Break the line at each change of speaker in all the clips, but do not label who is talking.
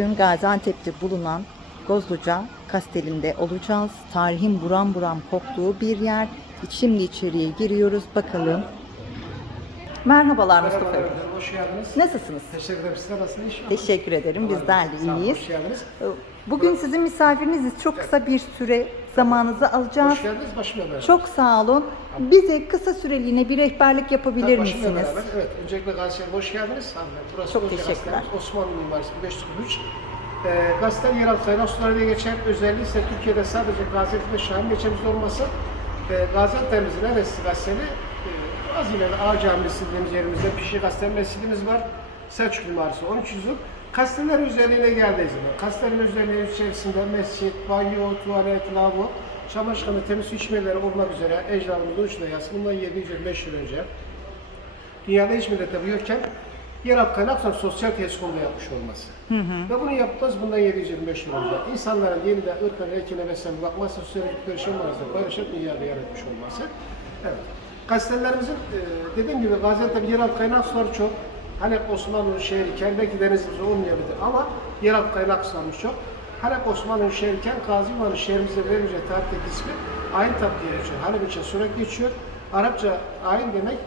Bugün Gaziantep'te bulunan Gozluca Kasteli'nde olacağız. Tarihin buram buram koktuğu bir yer. Şimdi içeriye giriyoruz. Bakalım. Merhabalar Mustafa Bey.
Efendim, hoş geldiniz.
Nasılsınız?
Teşekkür ederim. Sizler nasılsınız?
Teşekkür ederim. Bizler de
Sağ olun,
iyiyiz.
Hoş geldiniz.
Bugün sizin misafiriniziz. Çok kısa bir süre zamanınızı alacağız.
Hoş geldiniz. Başımla beraber.
Çok sağ olun. Bize kısa süreliğine bir rehberlik yapabilir
Başımla
misiniz?
beraber. Evet. Öncelikle Gaziantep'e hoş geldiniz. Hanımefendi, Burası
Çok teşekkürler.
Osmanlı mimarisi 1543. Ee, gazetenin yeraltı kaynak suları diye geçer. Özelliği ise Türkiye'de sadece Gaziantep ve Şahin ilçemizde olması. E, Gaziantep'imizin en eski gazeteli e, az ileride Ağa Camisi dediğimiz yerimizde Pişi Gazete'nin mescidimiz var. Selçuk mimarisi 13 yüzyıl. Kasteler özelliğine geldiği zaman, kastelerin özelliği içerisinde mescit, banyo, tuvalet, lavabo, çamaşırhane, temiz içmeleri olmak üzere ecdadımızın uçunda yazsın. Bundan 705 yıl önce dünyada hiç millete bu yokken yeraltı kaynak sonra sosyal tesis konuda yapmış olması. Ve bunu yaptığımız bundan 725 yıl önce. İnsanların yeniden ırkına, erkine vesaire bakması, sosyal bir şey varsa paylaşıp dünyada yaratmış olması. Evet. Gazetelerimizin e, dediğim gibi Gaziantep yeraltı kaynak suları çok. Halep Osmanlı şehri iken belki denizimiz olmayabilir ama yeraltı kaynak sularımız çok. Halep Osmanlı şehri iken Gazi Yunan'ın şehrimize verileceği tarihteki ismi Ayn Tap diye geçiyor. Halep için sürekli geçiyor. Arapça ayin demek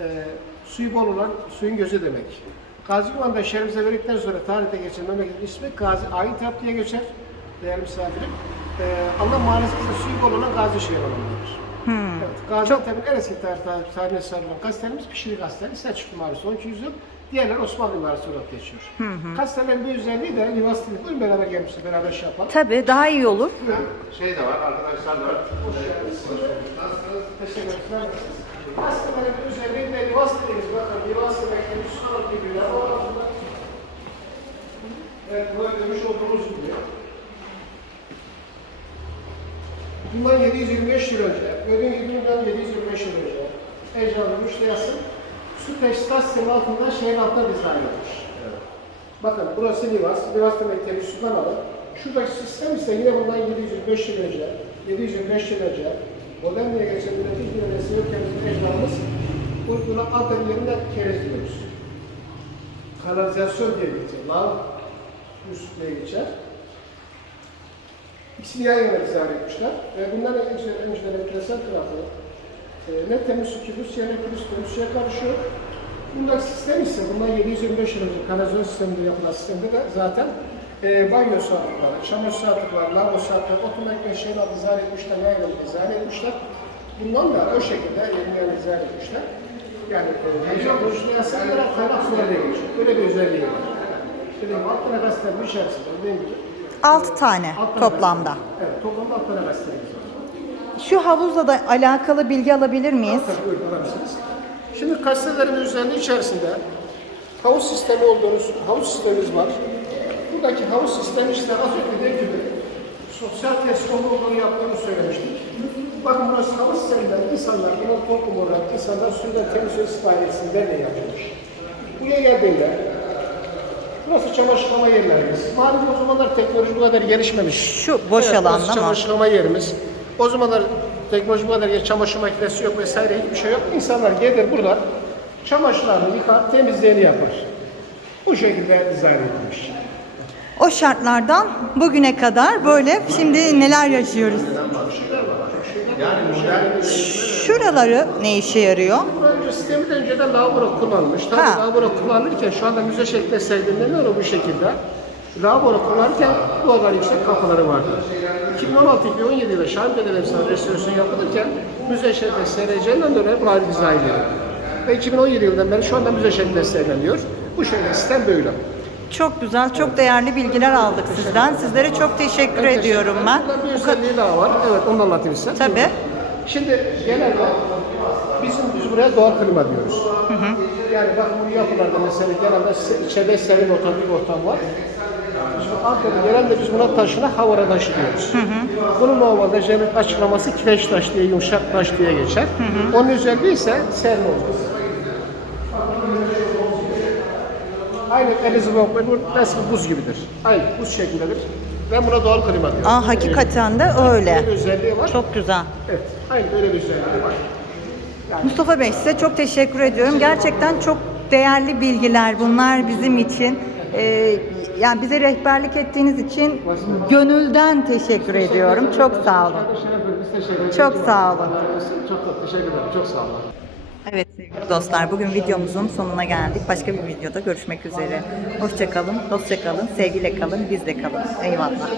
e, suyu bol olan suyun gözü demek. Gazi Yunan'da şehrimize verdikten sonra tarihte geçen memleketin ismi Gazi Ayin Tap diye geçer. Değerli misafirim. E, Allah mahallesinde suyu bol olan Gazi şehir olanlardır. Evet, Gaziantep'in en eski tarih, tarih, tarihine sarılan gazetelerimiz Pişiri Gazetesi, Selçuk Mimarisi 12. yüzyıl, diğerleri Osmanlı Mimarisi olarak geçiyor. Gazetelerin bir özelliği de Livas. Buyurun beraber gelmişsin, beraber şey yapalım.
Tabii daha iyi olur.
Şey de var, arkadaşlar da var.
Teşekkür ederim. Gazetelerin bir özelliği de Livas. Bakın Livas de Müslümanlık gibi. Evet, burada görmüş olduğunuz gibi. Bundan 725 yıl önce, gördüğün gibi bundan 725 yıl önce ecdadın müşteyası su teşhisat sistemi altında şehrin altına dizayn edilmiş. Bakın burası Livas, Livas demek temiz sudan alır. Şuradaki sistem ise yine bundan 725 yıl önce, 725 yıl önce modern diye geçen üretim dünyası ülkemizin ecdadımız bu buna alt yerinde kerez diyoruz. Kanalizasyon diye geçer, lav üst diye geçer. İkisini yan yana dizayn etmişler. Ve bunların en güzel, en güzel enteresan tarafı e, ne kirli suya ne suya karışıyor. Bundaki sistem ise bundan 725 yıl önce kanalizasyon sisteminde yapılan sistemde de zaten e, banyo su atıkları, çamaşır su atıkları, lavabo su atıkları otomatik ve şeyler dizayn etmişler, yan yana dizayn etmişler. Bundan da o şekilde yana dizayn etmişler. Yani e, mecbur boşluğu yasalara kaynak suları diye geçiyor. Öyle bir özelliği var. Dediğim gibi alt tane gazetenin içerisinde dediğim gibi
6 tane
Alt
toplamda.
Evet, toplamda alt tane gazetemiz var.
Şu havuzla da alakalı bilgi alabilir miyiz?
Tabii buyurun alabilirsiniz. Şimdi gazetelerin özelliği içerisinde havuz sistemi olduğunuz havuz sistemimiz var. Buradaki havuz sistemi işte az önce dediğim gibi sosyal tesis olduğunu yaptığını söylemiştik. Bakın burası havuz sisteminden insanlar, buna toplum olarak insanlar suyla temiz su istifade etsin derneği yapılmış. Buraya geldiğinde Burası çamaşırlama yerlerimiz. Malum o zamanlar teknoloji bu kadar gelişmemiş.
Şu boş
Evet,
alan ama.
çamaşırlama yerimiz. O zamanlar teknoloji bu kadar yer, çamaşır makinesi yok vesaire hiçbir şey yok. İnsanlar gelir burada çamaşırlarını yıkar, temizliğini yapar. Bu şekilde dizayn edilmiş.
O şartlardan bugüne kadar böyle şimdi neler yaşıyoruz? Şuraları ne işe yarıyor?
Sistemi de önceden lavabo kullanılmış. Tabii
Ha.
lavabo kullanırken şu anda müze şeklinde sergileniyor bu şekilde. Lavabo kullanırken bu kadar yüksek kapıları vardı. 2016-2017 yılında Şahin Belediyesi'nin restorasyon yapılırken müze şeklinde sereceğinden dolayı bu ayrı dizayn edildi. Ve 2017 yılından beri şu anda müze şeklinde sergileniyor. Bu şekilde sistem böyle.
Çok güzel, çok değerli bilgiler aldık sizden. Sizlere çok teşekkür ediyorum ben.
Burada bir özelliği daha var. Evet onu anlatayım size.
Tabii.
Şimdi genelde bizim biz buraya doğal klima diyoruz. Yani bak bu yapılarda mesela genelde içeride serin ortam bir ortam var. Şimdi Ankara'da genelde biz buna taşına havara taşı diyoruz. Bunun normalde jenerik açıklaması kireç taş diye, yumuşak taş diye geçer. Onun özelliği ise serin olması. Aynı bakmayın, bu resmi buz gibidir. Aynı buz şeklindedir. Ben buna doğal klima diyorum.
Aa, hakikaten de öyle.
Böyle bir özelliği var.
Çok güzel.
Evet, aynı böyle bir özelliği var.
Mustafa Bey size çok teşekkür ediyorum. Gerçekten çok değerli bilgiler bunlar bizim için. Ee, yani bize rehberlik ettiğiniz için gönülden teşekkür ediyorum. Çok sağ olun. Çok sağ olun.
Çok teşekkür ederim. Çok sağ olun.
Evet sevgili dostlar bugün videomuzun sonuna geldik. Başka bir videoda görüşmek üzere. Hoşça kalın, dostça kalın, sevgiyle kalın, bizle kalın. Eyvallah.